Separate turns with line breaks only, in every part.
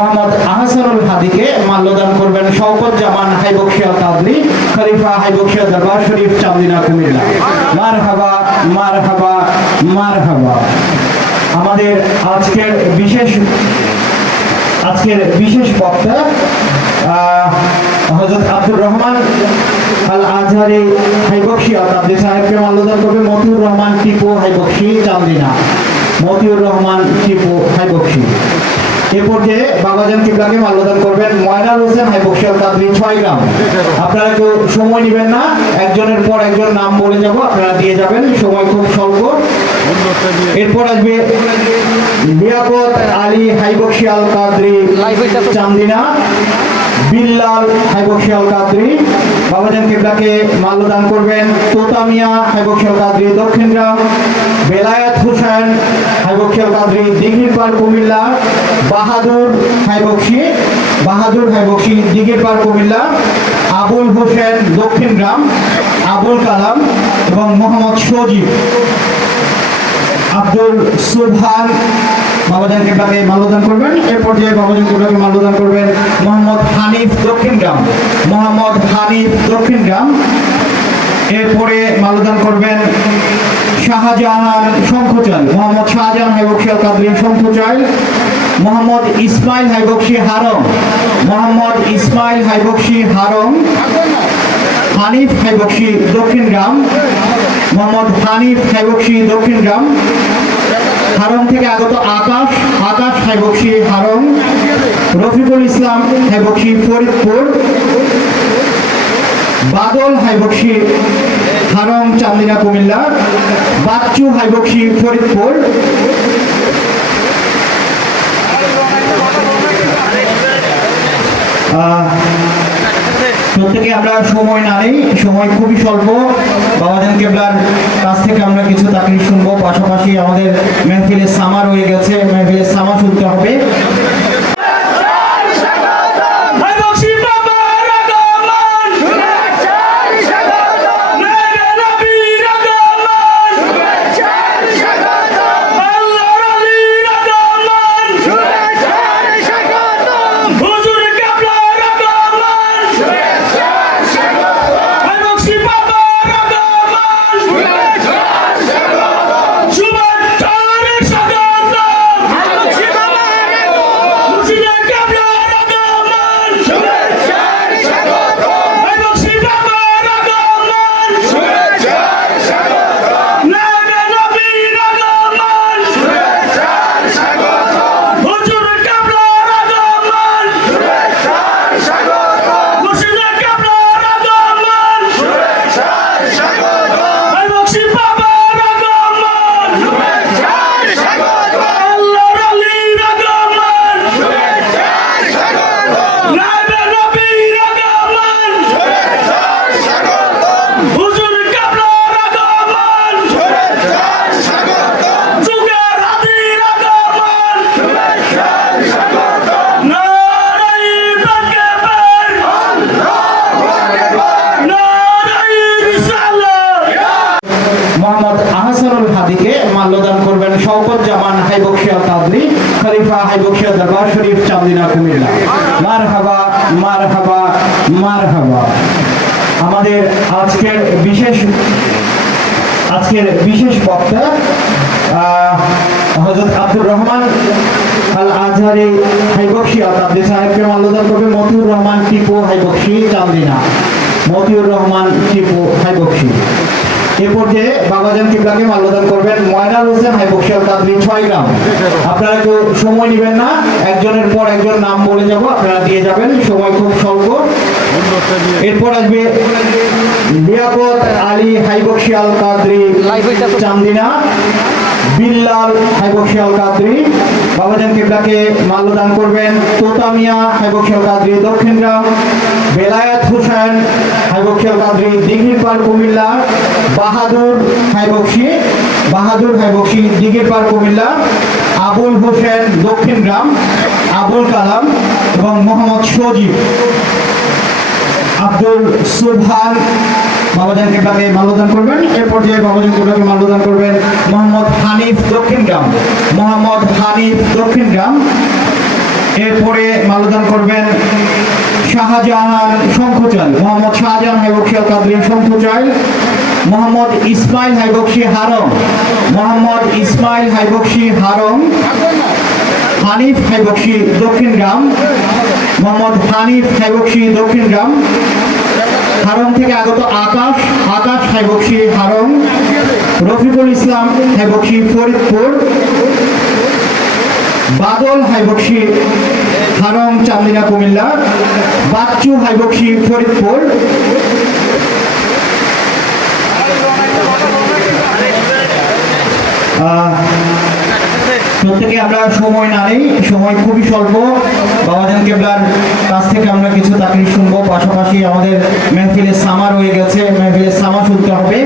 মোহাম্মদ আহসানুল হাদিকে মাল্যদান করবেন শওকত জামান হাইবকশিয়া তাদরি খলিফা হাইবকশিয়া দরবার শরীফ, চান্দিনা, কুমিল্লা। মার হাবা মার হাবা মার হাবা আমাদের আজকের বিশেষ আজকের বিশেষ বক্তা হজরত আব্দুর রহমান আল আজহারি হাইবকশি আব্দুল সাহেবকে মাল্যদান করবে মতিউর রহমান টিপু হাইবকশি চান্দিনা। মতিউর রহমান টিপু হাইবকশি এ পর্যায়ে বাবাজান কিবলাকে মাল্যদান করবেন ময়নাল হোসেন হাইবক্সি আল ছয় গ্রাম। আপনারা কেউ সময় নেবেন না একজনের পর একজন নাম বলে যাব আপনারা দিয়ে যাবেন সময় খুব স্বল্প। এরপর আসবে লিয়াকত আলী হাইবক্সি আল কাদরি চান্দিনা। বিল্লাল হাইবক্সি আল কাদরি। বাবাজান কিবলাকে মাল্যদান করবেন তোতামিয়া হাইবক্সি আল কাদরি দক্ষিণ গ্রাম। বেলায়েত হোসেন হাইবক্সি আল কাদরি দিঘির পার কুমিল্লা। বাহাদুর হাইবক্সি বাহাদুর হাইবক্সি দিঘির পার কুমিল্লা। আবুল হোসেন দক্ষিণ গ্রাম, আবুল কালাম এবং মোহাম্মদ সজীব। আব্দুল সুবহান বাবাজান কিবলাকে মাল্যদান করবেন। এর পর্যায়ে বাবাজান কিবলাকে মাল্যদান করবেন মোহাম্মদ হানিফ দক্ষিণ গ্রাম। মোহাম্মদ হানিফ দক্ষিণ গ্রাম। এরপরে মালদান করবেন শাহজাহান শঙ্খচাল মোহাম্মদ শাহজাহান হাইবক্সি আল কাদরি শঙ্খচাল মোহাম্মদ ইসমাইল হাইবক্সি হারম। মোহাম্মদ ইসমাইল হাইবক্সি হারম। হানিফ হাইবক্সি দক্ষিণ গ্রাম। মোহাম্মদ হানিফ হাইবক্সি দক্ষিণ গ্রাম। হারম থেকে আগত আকাশ আকাশ হাইবক্সি হারম রফিকুল ইসলাম হাইবক্সি ফরিদপুর বাদল হাইবক্সি হারম চান্দিনা কুমিল্লা বাচ্চু হাইবক্সি ফরিদপুর। আহ, প্রত্যেকে আমরা সময় না নেই, সময় খুবই স্বল্প। বাবাজান কেবলার কাছ থেকে আমরা কিছু তাকরি শুনব। পাশাপাশি আমাদের মেহফিলের সামা রয়ে গেছে। মেহফিলের সামা শুনতে হবে। আহসানুল হাদিকে মাল্যদান করবেন শওকত জামান হাইবক্সিয়া কাদরি খলিফা হাইবক্সিয়া দরবার শরীফ চান্দিনা কুমিল্লা। মার হাবা মার হাবা মার হাবা আমাদের আজকের বিশেষ আজকের বিশেষ বক্তা হজরত আব্দুর রহমান আল আজহারি হাইবক্সি আব্দুল সাহেবকে মাল্যদান করবে মতিউর রহমান টিপু হাইবক্সি চান্দিনা। মতিউর রহমান টিপু হাইবক্সি। এ পর্যায়ে বাবাজান কিবলাকে মাল্যদান করবেন ময়নাল হোসেন হাইবক্সি আল ছয় গ্রাম আপনারা কেউ সময় নেবেন না একজনের পর একজন নাম বলে যাব আপনারা দিয়ে যাবেন সময় খুব স্বল্প। এরপর আসবে লিয়াকত আলী হাইবক্সি আল কাদরি চান্দিনা বিল্লাল হাইবক্সি আল কাদরি বাবাজান কিবলাকে মাল্যদান করবেন তোতামিয়া হাইবক্সি আল কাদরি দক্ষিণ গ্রাম। বেলায়েত হোসেন হাইবক্সি আল দিঘির পার কুমিল্লা, বাহাদুর হাইবক্সি বাহাদুর হাইবক্সি দিঘির পার কুমিল্লা, আবুল হোসেন দক্ষিণ গ্রাম, আবুল কালাম এবং মোহাম্মদ সজীব। আব্দুল সুবহান বাবাজান কেবলাকে মাল্যদান করবেন, এর পর্যায়ে বাবাজান কেবলাকে মাল্যদান করবেন মোহাম্মদ হানিফ দক্ষিণ গ্রাম। মোহাম্মদ হানিফ দক্ষিণ গ্রাম, এরপরে মাল্যদান করবেন শাহজাহান শঙ্খচাল মোহাম্মদ শাহজাহান হাইবক্সি আল কাদরি শঙ্খচাল মোহাম্মদ ইসমাইল হাইবক্সি হারম, মোহাম্মদ ইসমাইল হাইবক্সি হারম, হানিফ হাইবক্সি দক্ষিণ গ্রাম, মোহাম্মদ হানিফ হাইবক্সি দক্ষিণ গ্রাম, হারম থেকে আগত আকাশ আকাশ হাইবক্সি হারম, রফিকুল ইসলাম হাইবক্সি ফরিদপুর, বাদল হাইবক্সি হারম চান্দিনা, কুমিল্লা, বাচ্চু হাইবক্সি ফরিদপুর। প্রত্যেকে আমরা সময় না নেই, সময় খুবই স্বল্প। বাবাজান কেবলার কাছ থেকে আমরা কিছু তাকরি শুনব। পাশাপাশি আমাদের মেহফিলের সামা রয়ে গেছে। মেহফিলের সামা শুনতে হবে।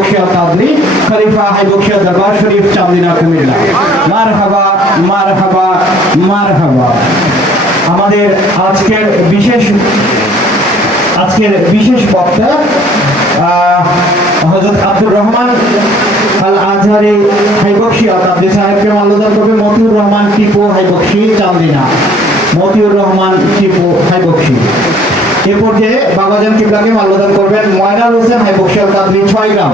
হাইবক্সিয়া কাদরি, খলিফা হাইবক্সিয়া দরবার শরীফ, চান্দিনা কুমিল্লা। মার হাবা মার হাবা মার হাবা আমাদের আজকের বিশেষ আজকের বিশেষ বক্তা হজরত আব্দুর রহমান আল আজহারি হাইবক্সি আতাব্দি সাহেবকে মাল্যদান করবে, মতিউর রহমান টিপু হাইবক্সি, চান্দিনা। মতিউর রহমান টিপু হাইবক্সি। এ পর্যায়ে বাবাজান কিবলাকে মাল্যদান করবেন ময়নাল হোসেন হাইবক্সি আল কাদরি ছয় গ্রাম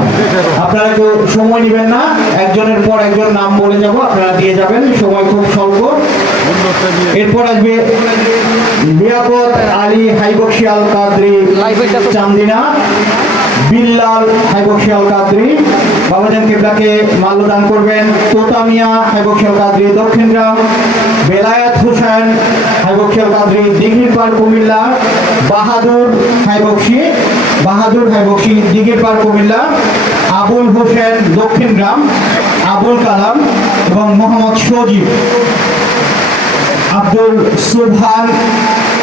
আপনারা কেউ সময় নেবেন না একজনের পর একজন নাম বলে যাব আপনারা দিয়ে যাবেন সময় খুব স্বল্প। এরপর আসবে লিয়াকত আলী হাইবক্সি আল কাদরি চান্দিনা। বিল্লাল হাইবক্সি আল কাদরি। বাবাজান কেবলাকে মাল্যদান করবেন তোতামিয়া হাইবক্সি আল কাদরি দক্ষিণ গ্রাম। বেলায়েত হোসেন কাদরি দিঘির পার কুমিল্লা। বাহাদুর হাইবক্সি বাহাদুর হাইবক্সি দিঘির পার কুমিল্লা। আবুল হোসেন দক্ষিণ গ্রাম, আবুল কালাম এবং মোহাম্মদ সজীব। আব্দুল সুবহান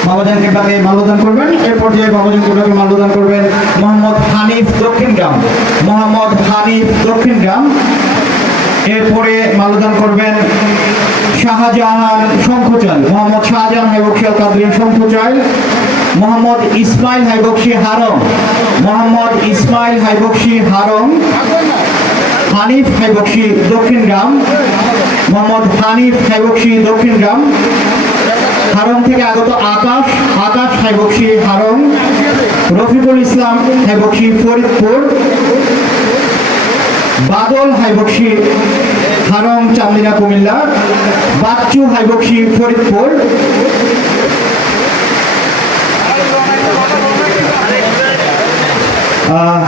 বাবাজান কেবলাকে মাল্যদান করবেন। এর পর্যায়ে বাবাজান কেবলাকে মাল্যদান করবেন, মোহাম্মদ হানিফ দক্ষিণ গ্রাম। মোহাম্মদ হানিফ দক্ষিণ গ্রাম। এরপরে মাল্যদান করবেন শাহজাহান শঙ্খচাল। মোহাম্মদ শাহজাহান হাইবক্সি আল কাদরি শঙ্খচাল। মোহাম্মদ ইসমাইল হাইবক্সি হারম মোহাম্মদ ইসমাইল হাইবক্সি হারম হানিফ হাইবক্সি দক্ষিণ গ্রাম। মোহাম্মদ হানিফ হাইবক্সি দক্ষিণ গ্রাম। হারম থেকে আগত আকাশ আকাশ হাইবক্সি হারম। রফিকুল ইসলাম হাইবক্সি ফরিদপুর। বাদল হাইবক্সি হারম চান্দিনা কুমিল্লা। বাচ্চু হাইবক্সি ফরিদপুর। আহ,